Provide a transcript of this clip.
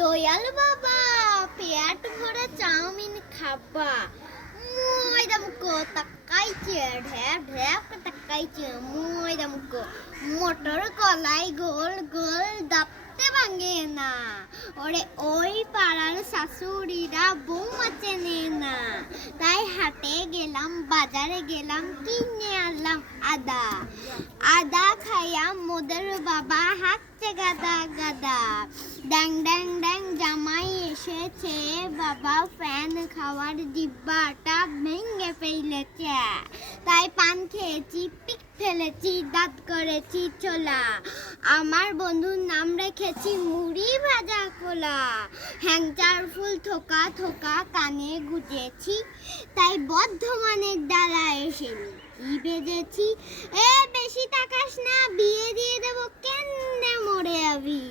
দয়াল বাবা পেট ভরে চাউমিন খাবা ময়দা মুখো তাকাইছে ঢ্যাপ ঢ্যাপ তাকাইছে ময়দা মুখো মোটর কলাই গোল গোল দাপতে ভাঙে না ওরে ওই পাড়ার শাশুড়িরা বৌমা চেনে না তাই হাটে গেলাম বাজারে গেলাম কিনে আনলাম আদা আদা খাইয়া মোদের বাবা হাঁকছে গাদা গাদা ড্যাং ড্যাং ড্যাং জামাই এসেছে বাবা ফ্যান খাওয়ার ডিব্বাটা ভেঙে ফেলেছে তাই পান খেয়েছি পিক ফেলেছি দাঁত করেছি চোলা আমার বন্ধুর নাম রেখেছি মুড়ি ভাজা কোলা হ্যাংচার ফুল থোকা থোকা কানে গুজেছি তাই বর্ধমানের ডালা এসে কি বেজেছি এ বেশি তাকাস না বিয়ে দিয়ে দেবো কেন মরে যাবি।